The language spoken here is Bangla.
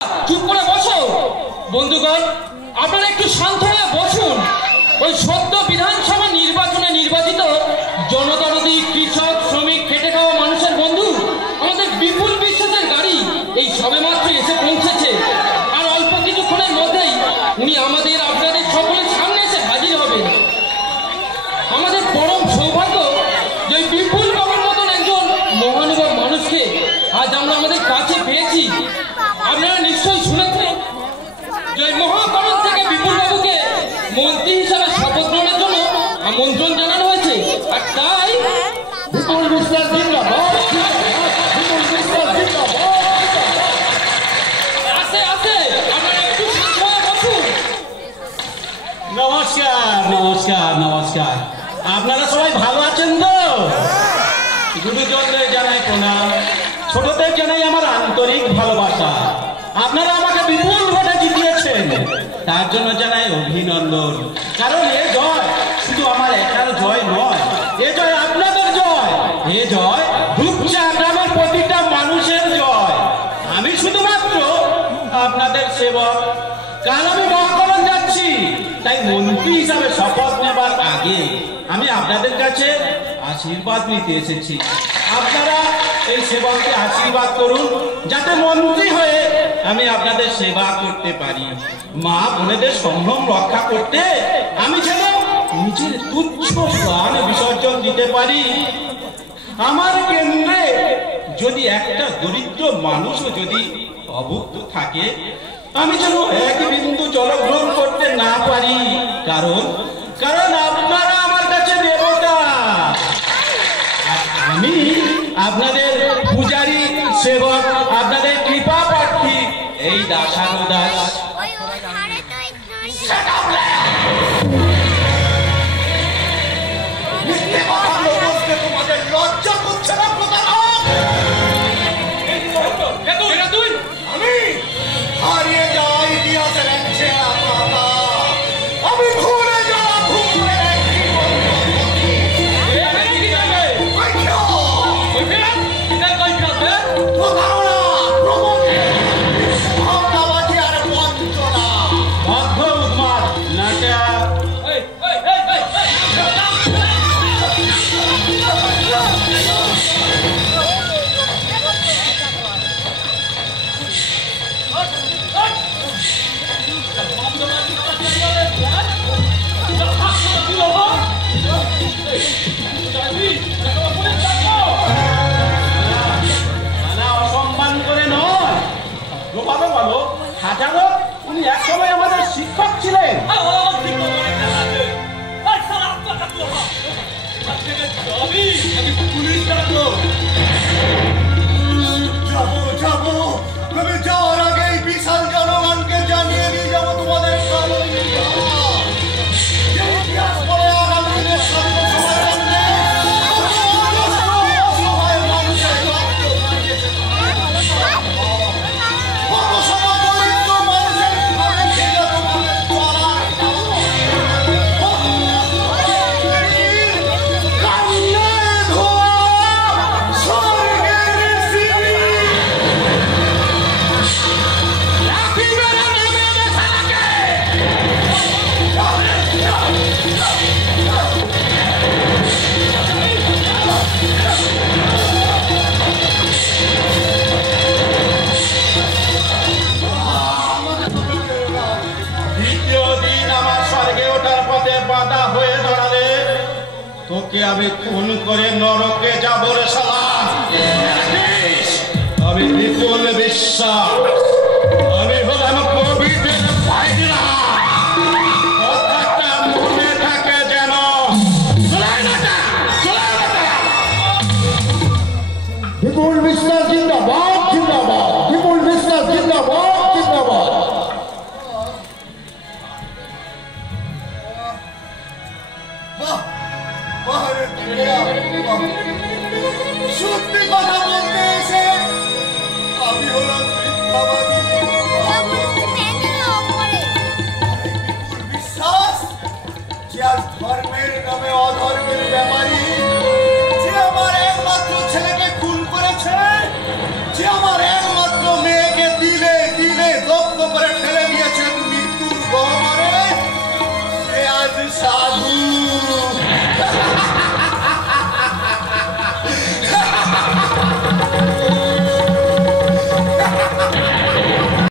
চুপ করে বসো বন্ধুগণ, আপনারা একটু শান্ত হয়ে বসুন। ওই সদ্য বিধানসভা নির্বাচনে নির্বাচিত জনদরদি কৃষক শ্রমিক খেটে খাওয়া মানুষের বন্ধু আমাদের বিপুল বিশ্বাসের গাড়ি এই সবেমাত্র এসে পৌঁছেছে। আর অল্প কিছুক্ষণের মধ্যেই উনি আমাদের আপনাদের সকলের সামনে এসে হাজির হবেন। আমাদের পরম সৌভাগ্য যে বিপুল বাবুর মতন একজন মহানুভব মানুষকে আজ আমরা আমাদের কাছে পেয়েছি। আপনারা নিশ্চয়ই শুনেছেন যে মহাকরণ থেকে বিপুল বাবুকে মন্ত্রী হিসাবে শপথ গ্রহণের জন্য আমন্ত্রণ জানানো হয়েছে। আর তাই বিপুল বিশ্বাস জিন্দাবাদ, বিপুল বিশ্বাস জিন্দাবাদ। আসে আসে আপনারা একটু শান্ত হয়ে বসুন। নমস্কার নমস্কার নমস্কার, আপনারা সবাই ভালো আছেন তো? গুরুজনদের জানাই প্রণাম, ছোটদের জানাই আমার আন্তরিক ভালোবাসা। আপনারা আমাকে বিপুল ভোটে জিতিয়েছেন, তার জন্য জানাই অভিনন্দন। কারণ এ জয় শুধু আমার একার জয় নয়, এ জয় আপনাদের জয়, এ জয় ধূপচা গ্রামের প্রতিটা মানুষের জয়। আমি শুধুমাত্র আপনাদের সেবক। কাল আমি মহাকরণ যাচ্ছি, তাই মন্ত্রী হিসাবে শপথ নেবার আগে আমি আপনাদের কাছে আশীর্বাদ নিতে এসেছি। আপনারা এই সেবককে আশীর্বাদ করুন, যাতে মন্ত্রী হয়ে আমি আপনাদের সেবা করতে পারি। মা বোনেদের সম্ভ্রম রক্ষা করতে আমি যেন নিজের তুচ্ছ প্রাণ বিসর্জন দিতে পারি। আমার কেন্দ্রে যদি একটা দরিদ্র মানুষও যদি অভুক্ত থাকে, আমি যেন এক বিন্দু জলগ্রহণ করতে না পারি। কারণ আপনারা আমার কাছে দেবতা, আমি আপনাদের পূজারী সেবক, আপনাদের কৃপা প্রার্থী এই দাসানুদাস। তোমাদের লজ্জা করছে না? আমি হারিয়ে যাওয়া ইতিহাসের এক ছেঁড়া পাতা, আমি ভুলে যাওয়া হাজারো উনি এক সময় আমাদের শিক্ষক ছিলেন। তবে যাওয়ার আগে বিশাল জনগণকে জানিয়ে দিয়ে যাবো তোমাদের তোকে আমি খুন করে নরকে যাবো রে শালা। আমি বিপুল বিশ্বাস।